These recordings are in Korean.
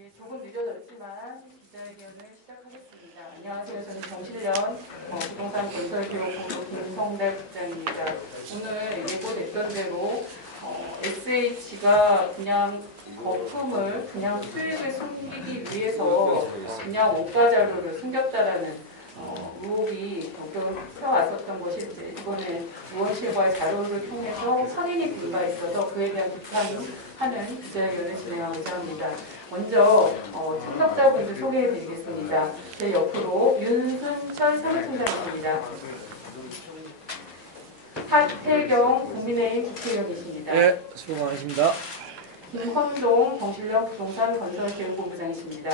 예, 조금 늦어졌지만 기자회견을 시작하겠습니다. 안녕하세요. 저는 정실련 부동산 건설교육본부 김성달 국장입니다. 오늘 예고됐던 대로 SH가 그냥 거품을 그냥 수익을 숨기기 위해서 그냥 원가 자료를 숨겼다라는 의혹이 펴왔었던 것이 이번에 의원실과의 자료를 통해서 확인이 된 바 있어서 그에 대한 비판하는 기자회견을 진행하고자 합니다. 먼저 참석자분들 소개해드리겠습니다. 제 옆으로 윤순철 사무총장이십니다. 하태경 국민의힘 국회의원이십니다. 네, 수고 많으십니다. 김헌동 정실련 부동산 건설교육본부장이십니다.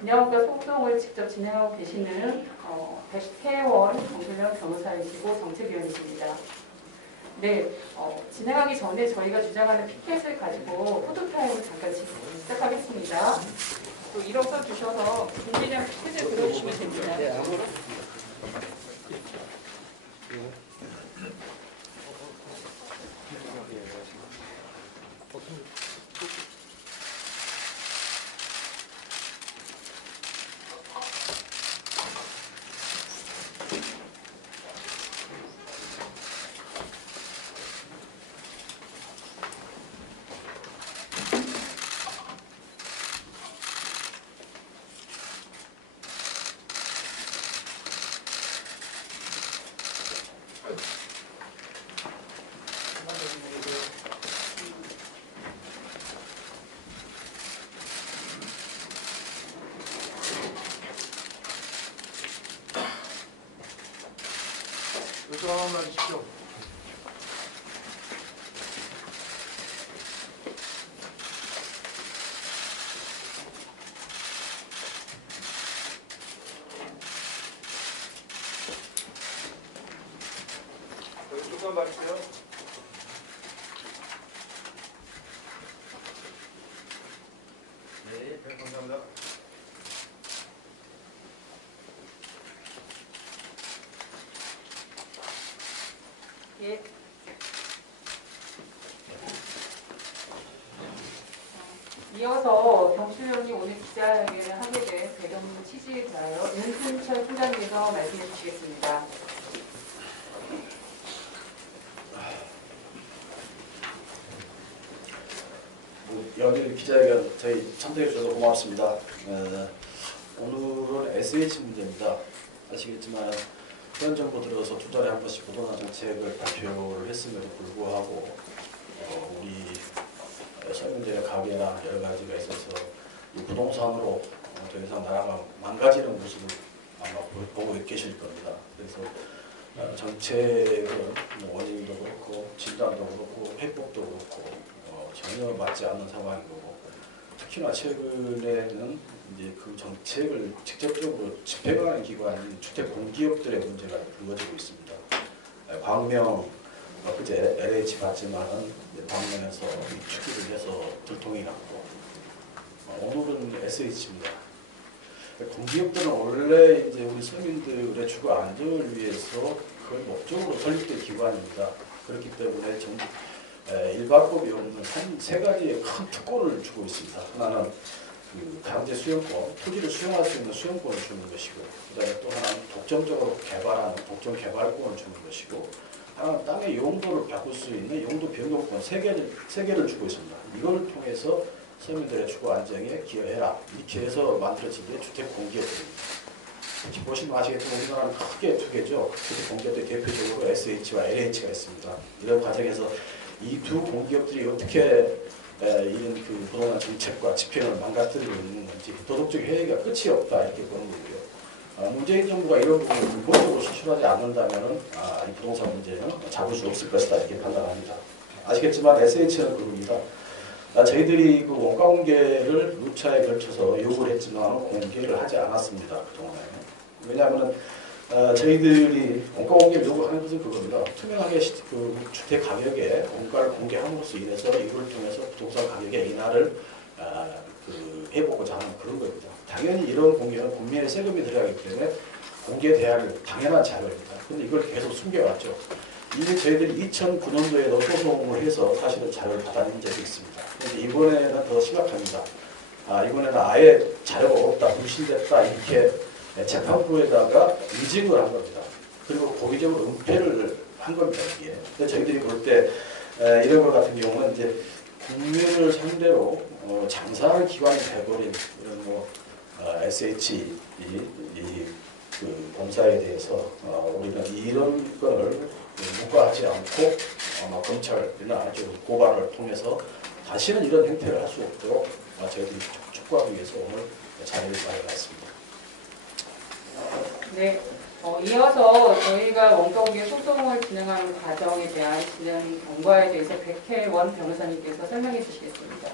분양가 소송을 직접 진행하고 계시는 백혜원 정실련 변호사이시고 정책위원이십니다. 네, 진행하기 전에 저희가 주장하는 피켓을 가지고 포토타임을 잠깐 시작하겠습니다. 또 일어서 주셔서 준비된 피켓을 들어주시면 됩니다. 요청만 해주십시오. 요청만 봐주세요. 네, 감사합니다. 예. 이어서 정실련이 오늘 기자회견을 하게 된 배경 취지에 대하여 윤순철 총장님께서 말씀해 주시겠습니다. 여기 기자회견 저희 참석해 주셔서 고맙습니다. 오늘은 SH 문제입니다. 아시겠지만 현 정부 들어서 두 달에 한 번씩 부동산 정책을 발표를 했음에도 불구하고 우리 서민들의 가계나 여러 가지가 있어서 이 부동산으로 더 이상 나라가 망가지는 모습을 아마 보고 계실 겁니다. 그래서 정책은 원인도 그렇고 진단도 그렇고 회복도 그렇고 전혀 맞지 않는 상황이고, 특히나 최근에는 이제 그 정책을 직접적으로 집행하는 기관인 주택공기업들의 문제가 불거지고 있습니다. 광명 그제 LH 봤지만은 광명에서 추기를 해서 들통이 났고, 오늘은 SH입니다. 공기업들은 원래 이제 우리 서민들의 주거 안정을 위해서 거의 목적으로 설립된 기관입니다. 그렇기 때문에 일반법이 없는 세 가지의 큰 특권을 주고 있습니다. 하나는 그 강제 수용권, 토지를 수용할 수 있는 수용권을 주는 것이고, 그다음에 또 하나는 독점적으로 개발하는 독점 개발권을 주는 것이고, 하나는 땅의 용도를 바꿀 수 있는 용도 변경권 세 개를 주고 있습니다. 이걸 통해서 서민들의 주거 안정에 기여해라, 이렇게 해서 만들어진 게 주택공기업입니다. 이렇게 보시면 아시겠지만 우리나라는 크게 두 개죠. 주택공기업들 대표적으로 SH와 LH가 있습니다. 이런 과정에서 이 두 공기업들이 어떻게 이런 그 부동산 정책과 집행을 망가뜨리고 있는 건지 도덕적 해이가 끝이 없다, 이렇게 보는 거고요. 문재인 정부가 이런 부분을 근본적으로 수출하지 않는다면 이 부동산 문제는 잡을 수 없을 것이다, 이렇게 판단합니다. 아시겠지만 SH는 그겁니다. 저희들이 그 원가 공개를 누차에 걸쳐서 요구를 했지만 공개를 하지 않았습니다, 그동안에. 왜냐하면 저희들이 원가 공개를 요구하는 것은 그겁니다. 투명하게 그 주택 가격의 원가를 공개함으로써 인해서 이걸 통해서 부동산 가격의 인하를 해보고자 하는 그런 겁니다. 당연히 이런 공개는 국민의 세금이 들어가기 때문에 공개돼야 할 당연한 자료입니다. 그런데 이걸 계속 숨겨왔죠. 이게 저희들이 2009년도에도 소송을 해서 사실은 자료를 받아낸 적이 있습니다. 그런데 이번에는 더 심각합니다. 이번에는 아예 자료가 없다, 불신됐다 이렇게 재판부에다가 위증을 한 겁니다. 그리고 고의적으로 은폐를 한 겁니다. 이게. 근데 저희들이 볼 때 이런 것 같은 경우는 이제 국민을 상대로 장사할 기관이 돼버린 이런 SH 그 본사에 대해서 우리는 이런 거를 묵과하지 않고 검찰이나 고발을 통해서 다시는 이런 행태를 할 수 없도록 저희들이 촉구하기 위해서 오늘 자리를 마련했습니다. 네. 이어서 저희가 원가공개 소송을 진행하는 과정에 대한 진행 경과에 대해서 백혜원 변호사님께서 설명해 주시겠습니다.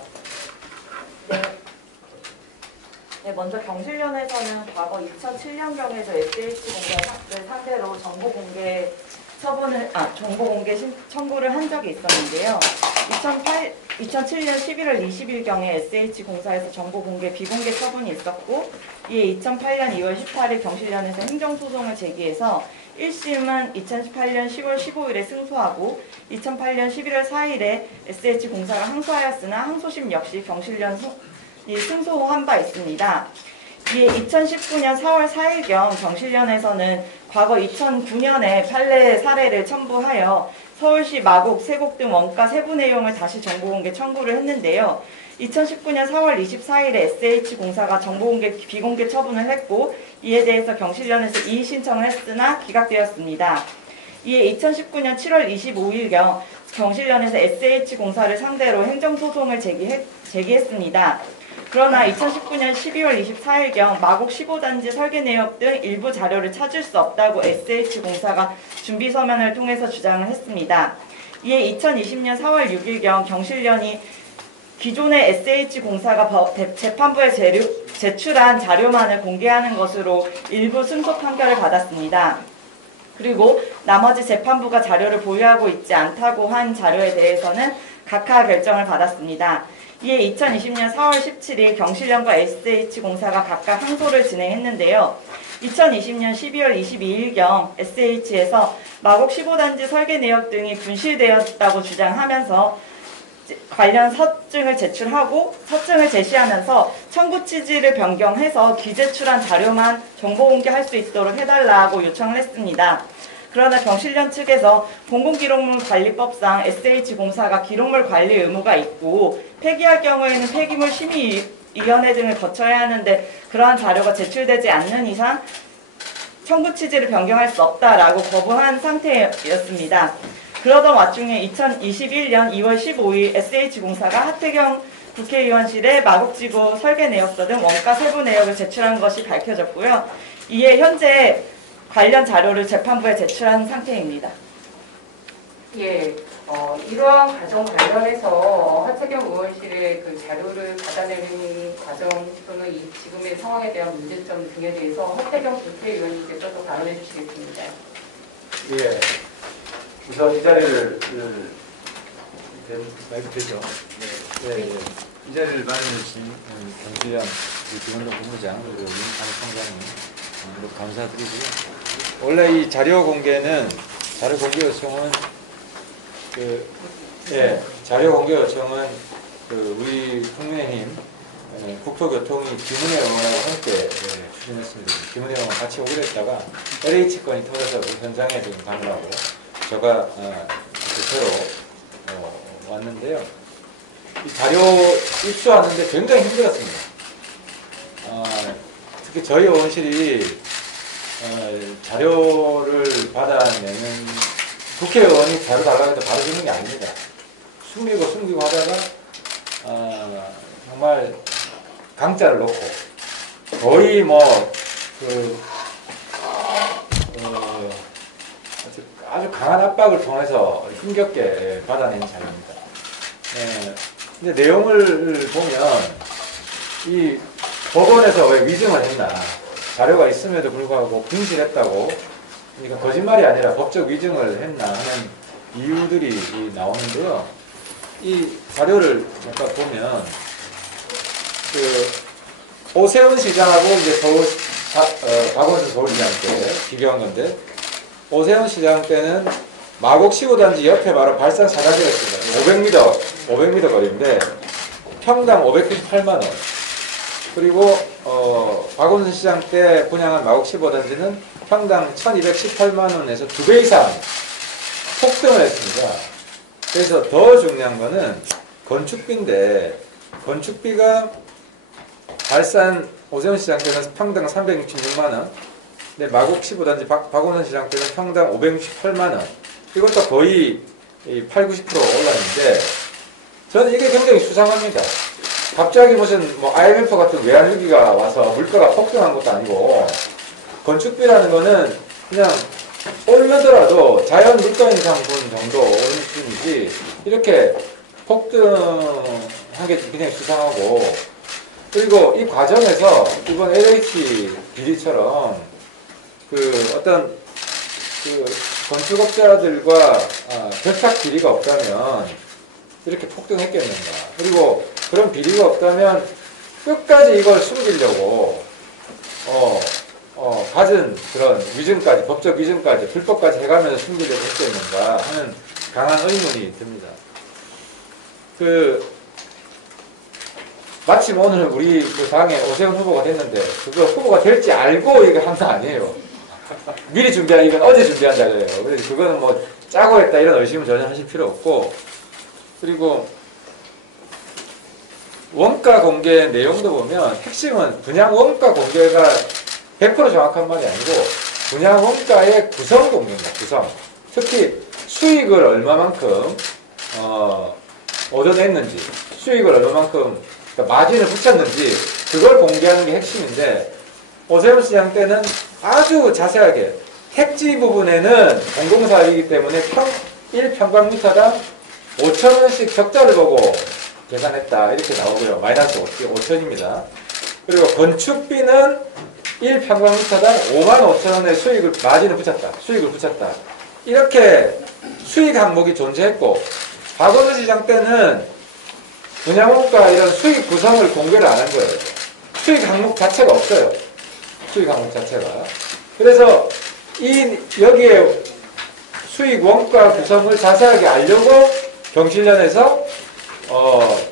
네, 먼저 경실련에서는 과거 2007년경에서 SH공사를 상대로 정보공개 청구를 한 적이 있었는데요. 2007년 11월 20일경에 SH공사에서 정보공개 비공개 처분이 있었고, 이에 2008년 2월 18일 경실련에서 행정소송을 제기해서 1심은 2018년 10월 15일에 승소하고 2008년 11월 4일에 SH공사가 항소하였으나 항소심 역시 경실련 승소한 바 있습니다. 이에 2019년 4월 4일경 경실련에서는 과거 2009년에 판례 사례를 첨부하여 서울시 마곡, 세곡 등 원가 세부 내용을 다시 정보공개 청구를 했는데요. 2019년 4월 24일에 SH공사가 정보공개 비공개 처분을 했고, 이에 대해서 경실련에서 이의 신청을 했으나 기각되었습니다. 이에 2019년 7월 25일경 경실련에서 SH공사를 상대로 행정소송을 제기했습니다. 그러나 2019년 12월 24일경 마곡 15단지 설계 내역 등 일부 자료를 찾을 수 없다고 SH공사가 준비서면을 통해서 주장을 했습니다. 이에 2020년 4월 6일경 경실련이 기존의 SH공사가 재판부에 제출한 자료만을 공개하는 것으로 일부 승소 판결을 받았습니다. 그리고 나머지 재판부가 자료를 보유하고 있지 않다고 한 자료에 대해서는 각하 결정을 받았습니다. 이에 2020년 4월 17일 경실련과 SH공사가 각각 항소를 진행했는데요. 2020년 12월 22일경 SH에서 마곡 15단지 설계 내역 등이 분실되었다고 주장하면서 관련 서증을 제시하면서 청구 취지를 변경해서 기제출한 자료만 정보 공개할 수 있도록 해달라고 요청을 했습니다. 그러나 경실련 측에서 공공기록물관리법상 SH공사가 기록물 관리 의무가 있고 폐기할 경우에는 폐기물 심의위원회 등을 거쳐야 하는데 그러한 자료가 제출되지 않는 이상 청구 취지를 변경할 수 없다라고 거부한 상태였습니다. 그러던 와중에 2021년 2월 15일 SH공사가 하태경 국회의원실에 마곡지구 설계 내역서 등 원가 세부 내역을 제출한 것이 밝혀졌고요. 이에 현재 관련 자료를 재판부에 제출한 상태입니다. 예, 이러한 과정 관련해서 하태경 의원실의 그 자료를 받아내는 과정 또는 이 지금의 상황에 대한 문제점 등에 대해서 하태경 국회의원님께서 또 발언해 주시겠습니다. 예, 우선 이 자리를 마이크 되죠? 네, 이 자리를 마련해 주신 경실련 김원동 본부장 그리고 윤한혜 총장님 감사드리고요. 원래 이 자료 공개 요청은 자료 공개 요청은 우리 국민의힘 국토교통위 김은혜의원하고 함께 추진했습니다. 김은혜의원 같이 오기로 했다가 LH 건이 터져서 그 현장에 지금 가느라고 제가 대표로 왔는데요. 이 자료 입수하는데 굉장히 힘들었습니다. 특히 저희 의원실이 자료를 받아내는 국회의원이 자료 달라고 해도 바로 주는 게 아닙니다. 숨기고 하다가 정말 강자를 놓고 거의 아주 강한 압박을 통해서 힘겹게 받아낸 자료입니다. 근데 내용을 보면 이 법원에서 왜 위증을 했나, 자료가 있음에도 불구하고 분실했다고, 그러니까 거짓말이 아니라 법적 위증을 했나 하는 이유들이 나오는데요. 이 자료를 잠깐 보면 오세훈 시장하고 이제 박원순 서울시장 때 비교한 건데, 오세훈 시장 때는 마곡 15단지 옆에 바로 발산 4단지가 있습니다. 500m 거리인데 평당 598만 원. 그리고 박원순 시장 때 분양한 마곡 15단지는 평당 1218만 원에서 2배 이상 폭등을 했습니다. 그래서 더 중요한 거는 건축비인데, 건축비가 발산 오세훈 시장 때는 평당 366만 원, 근데 마곡 15단지 박원순 시장 때는 평당 568만 원. 이것도 거의 8, 90% 올랐는데, 저는 이게 굉장히 수상합니다. 갑자기 무슨 뭐 IMF 같은 외환위기가 와서 물가가 폭등한 것도 아니고, 건축비라는 거는 그냥 오르더라도 자연 물가 인상분 정도 오른 수준이지, 이렇게 폭등하게 굉장히 수상하고, 그리고 이 과정에서 이번 LH 비리처럼 그 어떤 그 건축업자들과 결탁 비리가 없다면 이렇게 폭등했겠는가. 그리고 그런 비리가 없다면 끝까지 이걸 숨기려고 가진 그런 위증까지, 법적 위증까지, 불법까지 해가면서 숨기려고 했겠는가 하는 강한 의문이 듭니다. 마침 오늘 우리 그 당에 오세훈 후보가 됐는데, 그거 후보가 될지 알고 이거 한 거 아니에요. 미리 준비한, 이건 어제 준비한 자료예요. 그래서 그거는 뭐 짜고 했다 이런 의심은 전혀 하실 필요 없고, 그리고 원가 공개 내용도 보면 핵심은 분양 원가 공개가 100% 정확한 말이 아니고 분양 원가의 구성 공개입니다. 구성. 특히 수익을 얼마만큼 얻어냈는지, 수익을 얼마만큼 그러니까 마진을 붙였는지 그걸 공개하는 게 핵심인데, 오세훈 시장 때는 아주 자세하게 택지 부분에는 공공사업이기 때문에 1평방미터당 5,000원씩 적자를 보고 계산했다 이렇게 나오고요. 마이너스 5,000입니다. 그리고 건축비는 1평방미터당 55,000원의 마진을 붙였다. 수익을 붙였다. 이렇게 수익 항목이 존재했고, 박원순 시장 때는 분양원가 이런 수익 구성을 공개를 안 한 거예요. 수익 항목 자체가 없어요. 수익 항목 자체가. 그래서 여기에 수익 원가 구성을 자세하게 알려고 경실련에서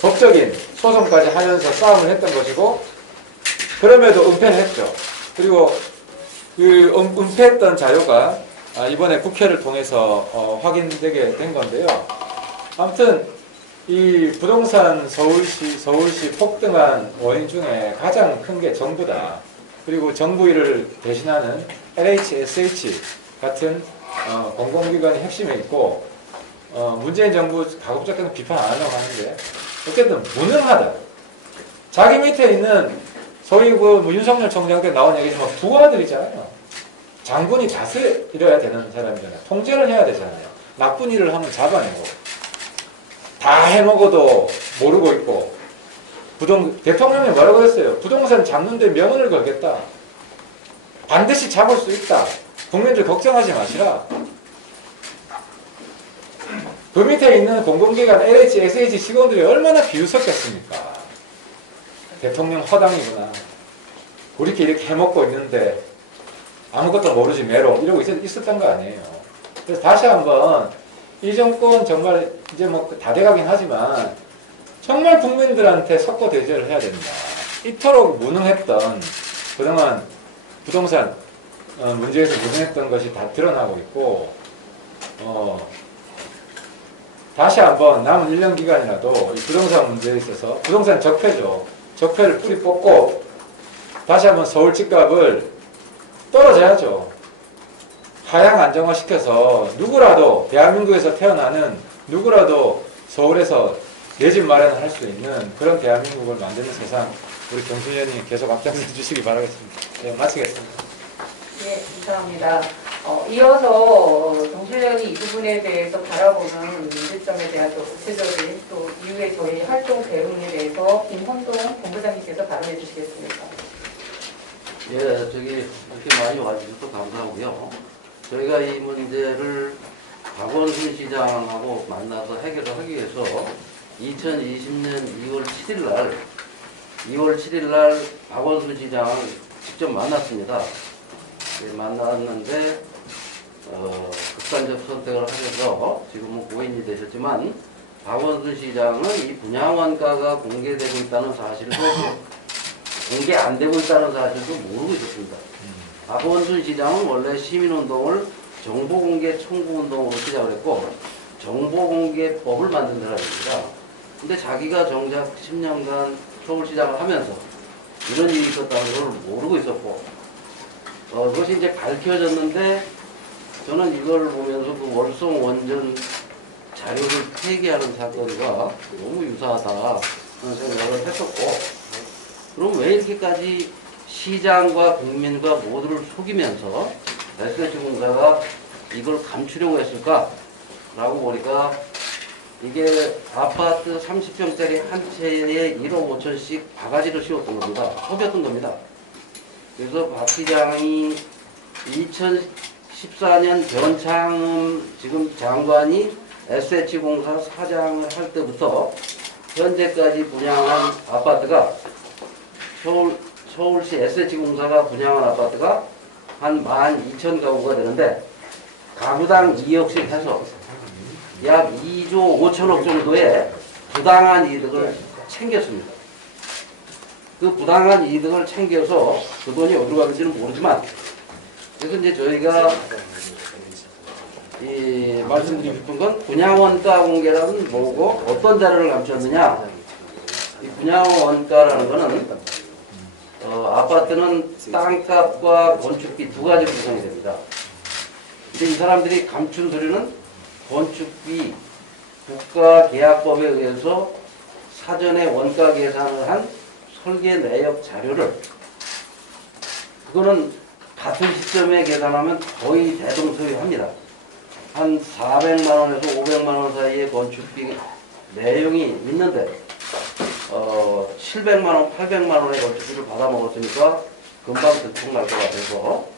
법적인 소송까지 하면서 싸움을 했던 것이고, 그럼에도 은폐를 했죠. 그리고 그 은폐했던 자료가 이번에 국회를 통해서 확인되게 된 건데요. 아무튼 이 부동산 서울시 폭등한 원인 중에 가장 큰 게 정부다. 그리고 정부 일을 대신하는 LH, SH 같은 공공기관이 핵심에 있고, 문재인 정부 가급적이면 비판 안 하려고 하는데 어쨌든 무능하다. 자기 밑에 있는 소위 윤석열 총장 때 나온 얘기지만 부하들이잖아요. 장군이 다스려야 되는 사람이잖아요. 통제를 해야 되잖아요. 나쁜 일을 하면 잡아내고, 다 해먹어도 모르고 있고, 대통령이 뭐라고 했어요? 부동산 잡는데 명운을 걸겠다. 반드시 잡을 수 있다. 국민들 걱정하지 마시라. 그 밑에 있는 공공기관 LH, SH 직원들이 얼마나 비웃었겠습니까? 대통령 허당이구나. 우리끼리 이렇게 해먹고 있는데 아무것도 모르지 메롱 이러고 있었던 거 아니에요. 그래서 다시 한번 이 정권 정말 이제 뭐 다 돼가긴 하지만 정말 국민들한테 석고 대죄를 해야 된다. 이토록 무능했던 그동안 부동산 문제에서 무능했던 것이 다 드러나고 있고, 다시 한번 남은 1년 기간이라도 이 부동산 문제에 있어서 부동산 적폐죠. 적폐를 뿌리 뽑고 다시 한번 서울 집값을 떨어져야죠. 하향 안정화시켜서 누구라도 대한민국에서 태어나는 누구라도 서울에서 내 집 마련을 할 수 있는 그런 대한민국을 만드는 세상, 우리 경실련이 계속 앞장서 주시기 바라겠습니다. 네, 마치겠습니다. 네, 감사합니다. 이어서 경실련이 이 부분에 대해서 바라보는 문제점에 대한 또 구체적인 또 이후에 저희 활동 대응에 대해서 김헌동 본부장님께서 발언해 주시겠습니다. 예, 이렇게 많이 와주셔서 감사하고요. 저희가 이 문제를 박원순 시장하고 만나서 해결을 하기 위해서 2020년 2월 7일 날 박원순 시장을 직접 만났습니다. 네, 만났는데 극단적 선택을 하셔서 지금은 고인이 되셨지만 박원순 시장은 이 분양원가가 공개되고 있다는 사실도 공개 안 되고 있다는 사실도 모르고 있었습니다. 박원순 시장은 원래 시민운동을 정보공개 청구운동으로 시작을 했고 정보공개법을 만든 사람입니다. 근데 자기가 정작 10년간 서울시장을 하면서 이런 일이 있었다는 걸 모르고 있었고 그것이 이제 밝혀졌는데 저는 이걸 보면서 그 월성 원전 자료를 폐기하는 사건과 너무 유사하다 그런 생각을 했었고 그럼 왜 이렇게까지 시장과 국민과 모두를 속이면서 SH공사가 이걸 감추려고 했을까라고 보니까 이게 아파트 30평짜리 한 채에 1억 5천씩 바가지를 씌웠던 겁니다. 속였던 겁니다. 그래서 박 시장이 2014년 변창흠 지금 장관이 SH공사 사장을 할 때부터 현재까지 분양한 아파트가 서울시 SH공사가 분양한 아파트가 한 12,000가구가 되는데 가구당 2억씩 해서 약 2조 5천억 정도의 부당한 이득을 챙겼습니다. 그 부당한 이득을 챙겨서 그 돈이 어디로 가는지는 모르지만 그래서 이제 저희가 말씀드리고 싶은 건 분양원가 공개라는 뭐고 어떤 자료를 감췄느냐. 이 분양원가라는 거는 아파트는 땅값과 건축비 두 가지로 구성이 됩니다. 근데 이 사람들이 감춘 소리는 건축비 국가계약법에 의해서 사전에 원가 계산을 한 설계 내역 자료를 그거는 같은 시점에 계산하면 거의 대동소이합니다. 한 400만 원에서 500만 원 사이의 건축비 내용이 있는데 700만 원, 800만 원의 건축비를 받아 먹었으니까 금방 들통날 것 같아서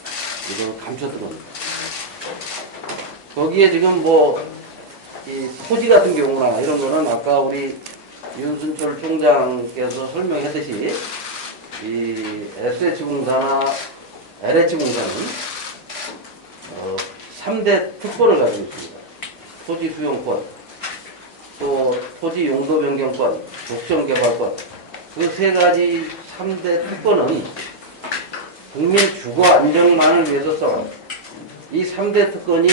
이걸 감췄던 겁니다. 거기에 지금 이 토지 같은 경우나 이런 거는 아까 우리 윤순철 총장께서 설명했듯이 이 SH공사나 LH공사는 3대 특권을 가지고 있습니다. 토지 수용권, 또 토지 용도 변경권, 독점 개발권. 그 세 가지 3대 특권은 국민 주거 안정만을 위해서 써요. 이 3대 특권이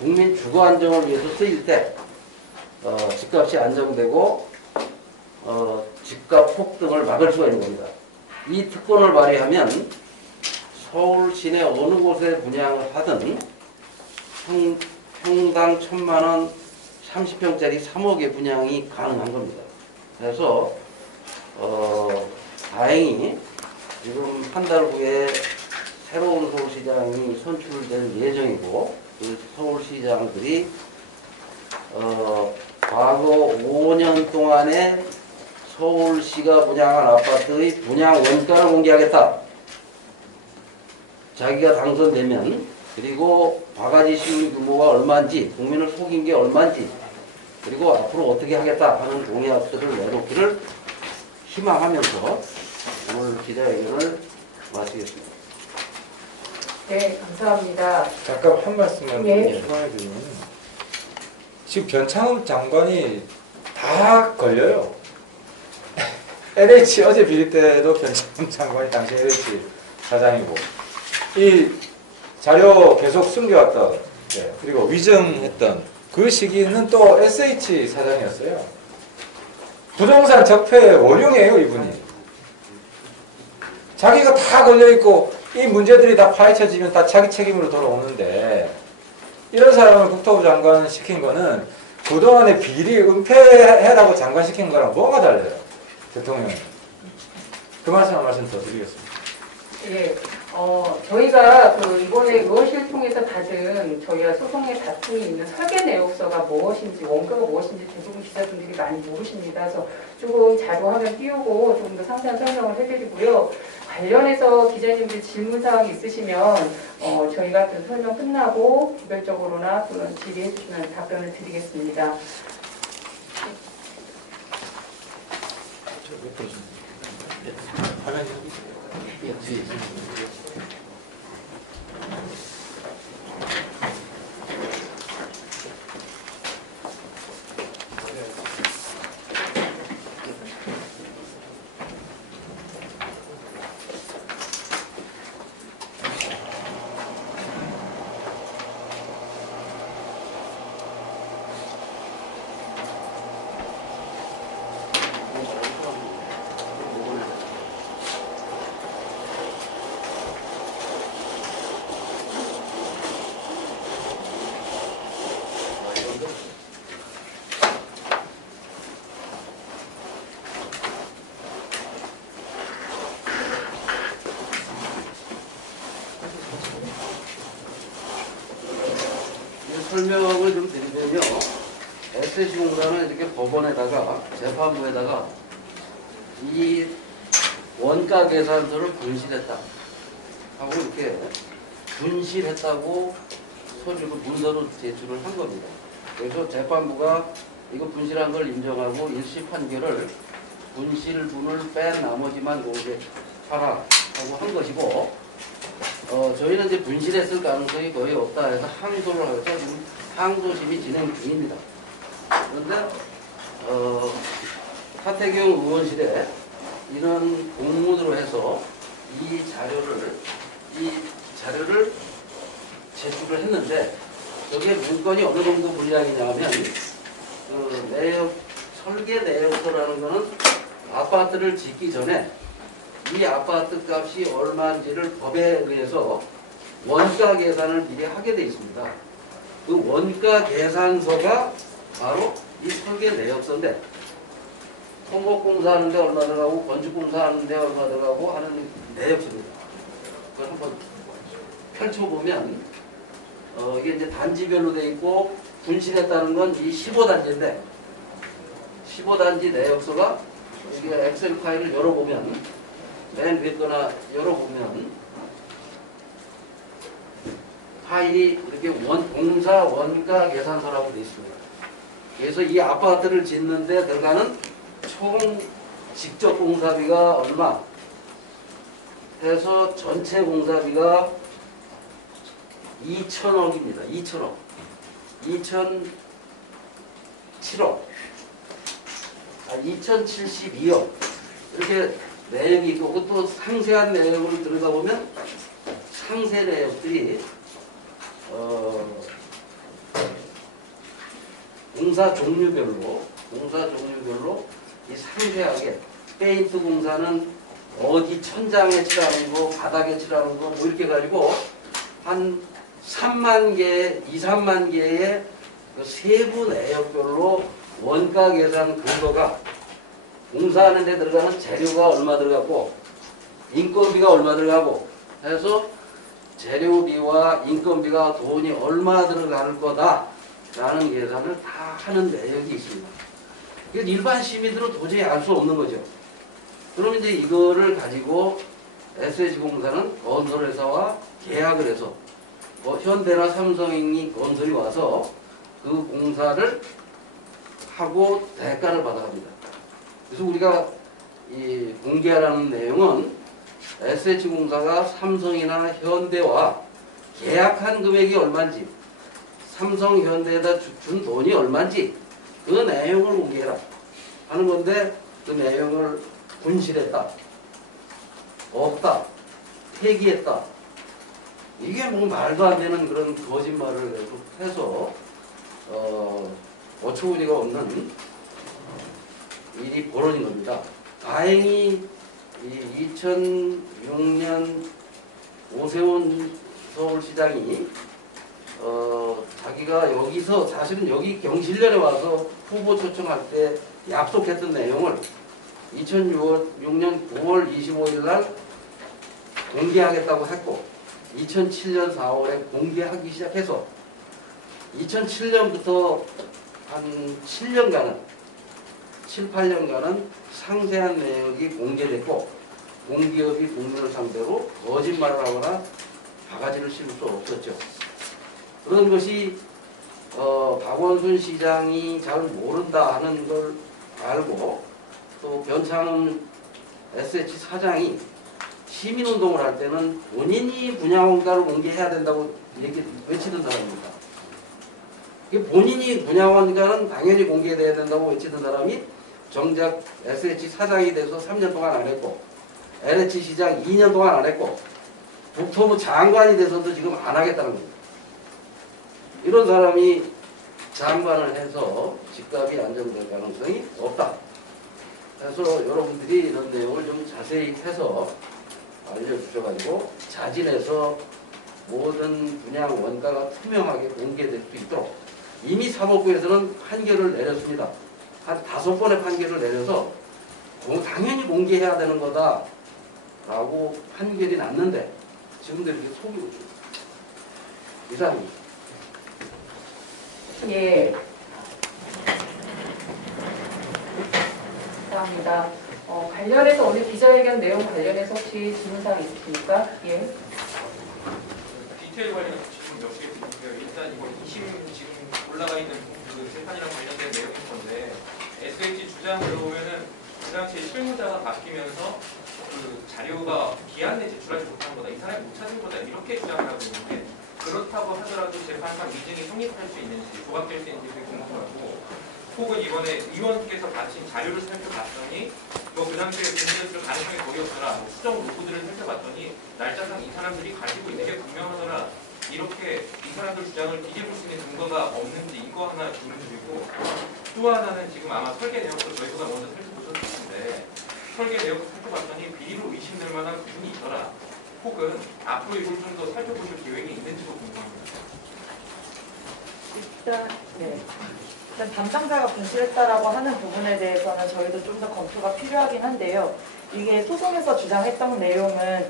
국민 주거 안정을 위해서 쓰일 때 집값이 안정되고 집값 폭등을 막을 수가 있는 겁니다. 이 특권을 발휘하면 서울 시내 어느 곳에 분양을 하든 평당 1,000만 원 30평짜리 3억의 분양이 가능한 겁니다. 그래서 다행히 지금 한 달 후에 새로운 서울시장이 선출될 예정이고 그 서울시장들이 과거 5년 동안에 서울시가 분양한 아파트의 분양 원가를 공개하겠다. 자기가 당선되면 그리고 바가지 씌운 규모가 얼마인지 국민을 속인 게 얼마인지 그리고 앞으로 어떻게 하겠다 하는 공약들을 내놓기를 희망하면서 오늘 기자회견을 마치겠습니다. 네, 감사합니다. 잠깐 한 말씀만 예. 추가해 드리면 지금 변창흠 장관이 다 걸려요. LH 어제 비릴 때도 변창흠 장관이 당시 LH 사장이고 이 자료 계속 숨겨왔던 그리고 위증했던 그 시기는 또 SH 사장이었어요. 부동산 적폐의 원흉이에요 이분이. 자기가 다 걸려있고 이 문제들이 다 파헤쳐지면 다 자기 책임으로 돌아오는데 이런 사람을 국토부 장관 시킨 거는 그동안의 비리 은폐해라고 장관 시킨 거랑 뭐가 달라요? 대통령이. 그 말씀 한 말씀 더 드리겠습니다. 예, 저희가 이번에 의원실 통해서 받은 저희가 소송의 다툼이 있는 설계 내역서가 무엇인지, 원가가 무엇인지 대부분 기자분들이 많이 모르십니다. 그래서 조금 자료 화면 띄우고 조금 더 상세한 설명을 해드리고요. 관련해서 기자님들 질문사항이 있으시면 저희가 그 설명 끝나고 개별적으로나 또는 질의해 주시면 답변을 드리겠습니다. 말하는 사람들. 설명을 좀 드리면요. SH공사는 이렇게 법원에다가 재판부에다가 이 원가 계산서를 분실했다 하고 이렇게 분실했다고 서류를 문서로 제출을 한 겁니다. 그래서 재판부가 이거 분실한 걸 인정하고 일시 판결을 분실분을 뺀 나머지만 공개하라 하고 한 것이고 저희는 이제 분실했을 가능성이 거의 없다 해서 항소를 해서 지금 항소심이 진행 중입니다. 그런데 하태경 의원실에 이런 공문으로 해서 이 자료를 제출을 했는데 저게 문건이 어느 정도 분량이냐면 그 내역 설계 내역서라는 거는 아파트를 짓기 전에 이 아파트 값이 얼마인지를 법에 의해서 원가 계산을 미리 하게 돼 있습니다. 그 원가 계산서가 바로 이 설계 내역서인데 토목공사 하는데 얼마 들어가고 건축공사 하는데 얼마 들어가고 하는 내역서입니다. 그걸 한번 펼쳐보면 이게 이제 단지별로 돼 있고 분실했다는 건 이 15단지인데 15단지 내역서가 이게 엑셀 파일을 열어보면 맨 위에 거나 열어보면 파일이 이렇게 공사 원가 계산서라고 되어 있습니다. 그래서 이 아파트를 짓는데 들어가는 총 직접 공사비가 얼마 해서 전체 공사비가 2천억입니다. 2천억. 2,007억. 2,072억. 이렇게 내용이 있고 또 상세한 내용을 들어가 보면 상세 내역들이 공사 종류별로 이 상세하게 페인트 공사는 어디 천장에 칠하는 거, 바닥에 칠하는 거 뭐 이렇게 가지고 한 3만 개, 2, 3만 개의 그 세부 내역별로 원가 계산 근거가 공사하는 데 들어가는 재료가 얼마 들어갔고 인건비가 얼마 들어가고 해서 재료비와 인건비가 돈이 얼마 들어갈 거다라는 계산을 다 하는 내역이 있습니다. 일반 시민들은 도저히 알 수 없는 거죠. 그럼 이제 이거를 가지고 SH공사는 건설회사와 계약을 해서 현대나 삼성이 건설이 와서 그 공사를 하고 대가를 받아갑니다. 그래서 우리가 이 공개하라는 내용은 SH공사가 삼성이나 현대와 계약한 금액이 얼마인지, 삼성, 현대에다 준 돈이 얼마인지 그 내용을 공개해라 하는 건데 그 내용을 분실했다, 없다, 폐기했다. 이게 뭐 말도 안 되는 그런 거짓말을 해서 어처구니가 없는 일이 벌어진 겁니다. 다행히 2006년 오세훈 서울시장이 자기가 여기서 사실은 여기 경실련에 와서 후보 초청할 때 약속했던 내용을 2006년 9월 25일 날 공개하겠다고 했고 2007년 4월에 공개하기 시작해서 2007년부터 한 7년간은 7, 8년간은 상세한 내역이 공개됐고 공기업이 국민을 상대로 거짓말을 하거나 바가지를 씌울 수 없었죠. 그런 것이 박원순 시장이 잘 모른다 하는 걸 알고 또 변창흠 SH 사장이 시민운동을 할 때는 본인이 분양원가를 공개해야 된다고 외치던 사람입니다. 본인이 분양원가는 당연히 공개돼야 된다고 외치던 사람이 정작 SH 사장이 돼서 3년 동안 안 했고 LH 시장 2년 동안 안 했고 국토부 장관이 돼서도 지금 안 하겠다는 겁니다. 이런 사람이 장관을 해서 집값이 안정될 가능성이 없다. 그래서 여러분들이 이런 내용을 좀 자세히 해서 알려주셔가지고 자진해서 모든 분양 원가가 투명하게 공개될 수 있도록 이미 사법부에서는 판결을 내렸습니다. 한 5번의 판결을 내려서 당연히 공개해야 되는 거다라고 판결이 났는데 지금도 이렇게 속이고 있습니다. 이상입니다. 예. 감사합니다. 관련해서 오늘 기자회견 내용 관련해서 혹시 질문사항 있으십니까? 예. 디테일 관련 질문 몇 개 드릴게요. 일단 이거 2심 지금 올라가 있는 그 재판이랑 관련된 내용인 건데 SH 주장을 보면은 그 당시에 실무자가 바뀌면서 그 자료가 기한 내에 제출하지 못한 거다. 이 사람이 못 찾은 거다. 이렇게 주장을 하고 있는데 그렇다고 하더라도 재판상 위증이 성립할 수 있는지 부각될 수 있는지 되게 궁금하고 혹은 이번에 의원께서 바친 자료를 살펴봤더니 뭐 그 당시에 문제될 가능성이 거의 없더라. 뭐 수정 로그들을 살펴봤더니 날짜상 이 사람들이 가지고 있는 게 분명하더라. 이렇게 이 사람들 주장을 뒤집을 수 있는 근거가 없는지 이거 하나 질문드리고 또 하나는 지금 아마 설계 내용도 저희보다 먼저 살펴보셨을 텐데 설계 내용을 살펴봤더니 비리로 의심될 만한 부분이 있더라. 혹은 앞으로 이걸 좀 더 살펴보실 계획이 있는지도 궁금합니다. 일단 담당자가 분실했다라고 하는 부분에 대해서는 저희도 좀 더 검토가 필요하긴 한데요. 이게 소송에서 주장했던 내용은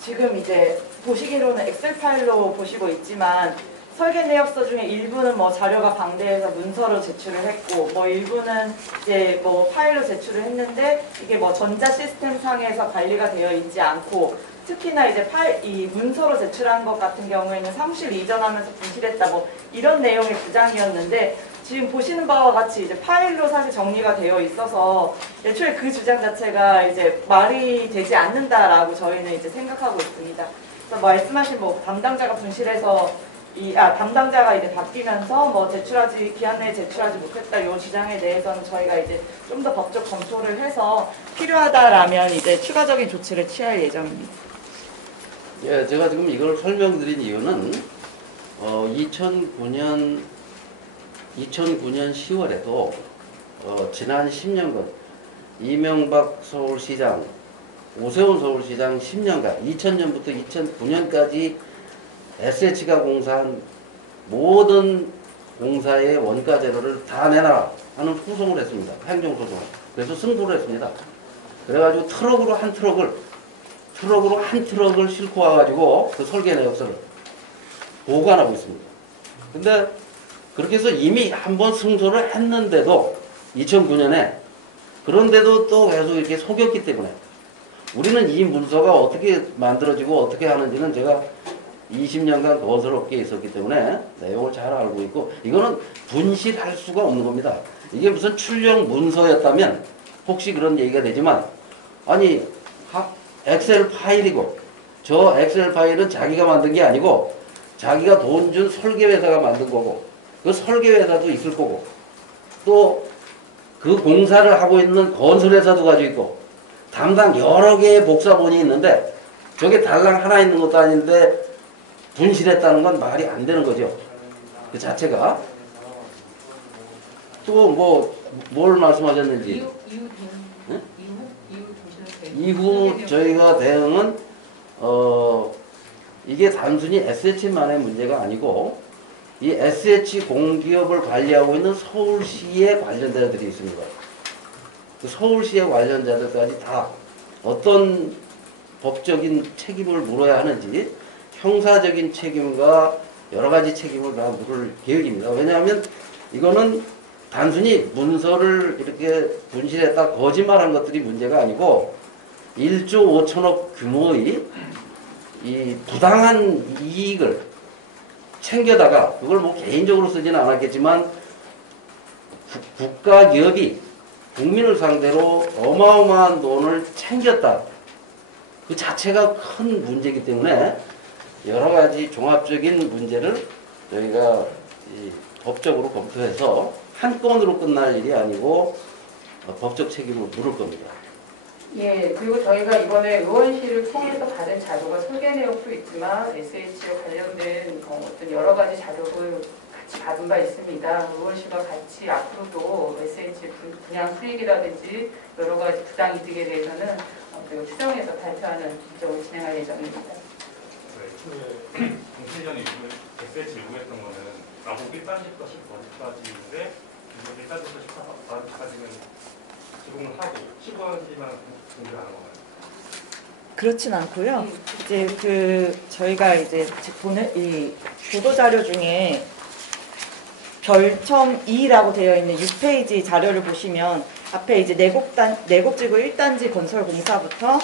지금 이제 보시기로는 엑셀 파일로 보시고 있지만 설계 내역서 중에 일부는 뭐 자료가 방대해서 문서로 제출을 했고 뭐 일부는 이제 뭐 파일로 제출을 했는데 이게 뭐 전자 시스템 상에서 관리가 되어 있지 않고 특히나 이제 이 문서로 제출한 것 같은 경우에는 사무실 이전하면서 분실했다 뭐 이런 내용의 주장이었는데 지금 보시는 바와 같이 이제 파일로 사실 정리가 되어 있어서 애초에 그 주장 자체가 이제 말이 되지 않는다라고 저희는 이제 생각하고 있습니다. 그래서 말씀하신 뭐 담당자가 분실해서 담당자가 이제 바뀌면서 뭐 기한 내에 제출하지 못했다 이 주장에 대해서는 저희가 이제 좀 더 법적 검토를 해서 필요하다라면 이제 추가적인 조치를 취할 예정입니다. 예, 제가 지금 이걸 설명드린 이유는 2009년 10월에도 지난 10년간 이명박 서울시장, 오세훈 서울시장 10년간 2000년부터 2009년까지 SH가 공사한 모든 공사의 원가 재료를 다 내놔라 하는 소송을 했습니다. 행정소송을. 그래서 승소를 했습니다. 그래가지고 트럭으로 한 트럭을 싣고 와가지고 그 설계 내역서를 보관하고 있습니다. 근데 그렇게 해서 이미 한번 승소를 했는데도 2009년에 그런데도 또 계속 이렇게 속였기 때문에 우리는 이 문서가 어떻게 만들어지고 어떻게 하는지는 제가 20년간 건설업계에 있었기 때문에 내용을 잘 알고 있고 이거는 분실할 수가 없는 겁니다. 이게 무슨 출력 문서였다면 혹시 그런 얘기가 되지만 아니 엑셀 파일이고 저 엑셀 파일은 자기가 만든 게 아니고 자기가 돈 준 설계회사가 만든 거고 그 설계회사도 있을 거고 또 그 공사를 하고 있는 건설회사도 가지고 있고 담당 여러 개의 복사본이 있는데 저게 달랑 하나 있는 것도 아닌데 분실했다는 건 말이 안 되는 거죠. 그 자체가. 또 뭘 말씀하셨는지. 이후 저희가 대응은 이게 단순히 SH만의 문제가 아니고 이 SH 공기업을 관리하고 있는 서울시의 관련자들이 있습니다. 그 서울시의 관련자들까지 다 어떤 법적인 책임을 물어야 하는지 형사적인 책임과 여러 가지 책임을 다 물을 계획입니다. 왜냐하면 이거는 단순히 문서를 이렇게 분실했다 거짓말한 것들이 문제가 아니고 1조 5천억 규모의 이 부당한 이익을 챙겨다가 그걸 뭐 개인적으로 쓰지는 않았겠지만 국가 기업이 국민을 상대로 어마어마한 돈을 챙겼다. 그 자체가 큰 문제이기 때문에 여러 가지 종합적인 문제를 저희가 법적으로 검토해서 한 건으로 끝날 일이 아니고 법적 책임을 물을 겁니다. 예, 그리고 저희가 이번에 의원실을 통해서 받은 자료가 설계 내역도 있지만 SH와 관련된 어떤 여러 가지 자료를 같이 받은 바 있습니다. 의원실과 같이 앞으로도 SH 분양 수익이라든지 여러 가지 부당 이득에 대해서는 저희가 추정해서 발표하는 일정을 진행할 예정입니다. 공실련이 SH 요구했던 거는 나보고 1단지부터 10번지까지인데 1단지부터 10번지까지는 제공을 하고 10번지만 공개를 하는 건가요? 그렇진 않고요. 이제 저희가 이제 보는 이 보도 자료 중에 별첨 2라고 되어 있는 6페이지 자료를 보시면 앞에 이제 내곡지구 1단지 건설 공사부터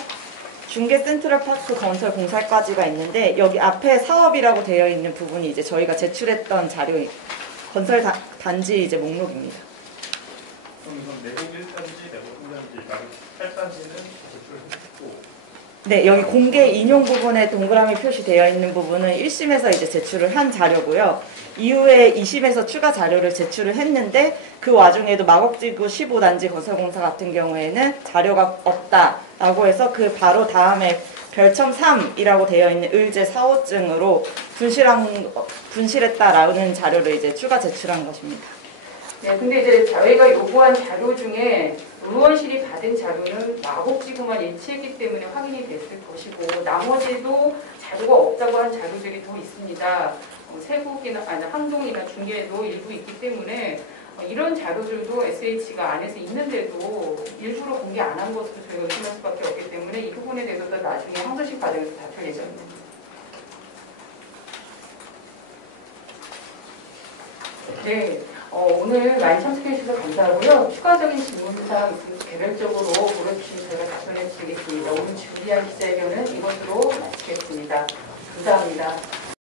중계 센트럴파크 건설 공사까지가 있는데 여기 앞에 사업이라고 되어 있는 부분이 이제 저희가 제출했던 자료 건설 단지 이제 목록입니다. 그럼 이건 내곡 1단지, 내곡 2단지, 나곡 8단지는 제출했고 네, 여기 공개 인용 부분에 동그라미 표시되어 있는 부분은 1심에서 이제 제출을 한 자료고요. 이후에 2심에서 추가 자료를 제출을 했는데 그 와중에도 마곡지구 15단지 건설공사 같은 경우에는 자료가 없다라고 해서 그 바로 다음에 별첨 3이라고 되어 있는 의제 사호증으로 분실했다라는 자료를 이제 추가 제출한 것입니다. 네, 근데 이제 저희가 요구한 자료 중에 의원실이 받은 자료는 마곡지구만 일치했기 때문에 확인이 됐을 것이고 나머지도 자료가 없다고 한 자료들이 더 있습니다. 세국이나 아니 항동이나 중계도 일부 있기 때문에 이런 자료들도 SH가 안에서 있는데도 일부러 공개 안 한 것으로 저희가 의심할 수밖에 없기 때문에 이 부분에 대해서도 나중에 항소심 과정에서 다툴 예정입니다. 네. 오늘 많이 참석해 주셔서 감사하고요. 추가적인 질문사항 있으면 개별적으로 물어주시면 저희가 답변해 드리겠습니다. 오늘 준비한 기자회견은 이것으로 마치겠습니다. 감사합니다.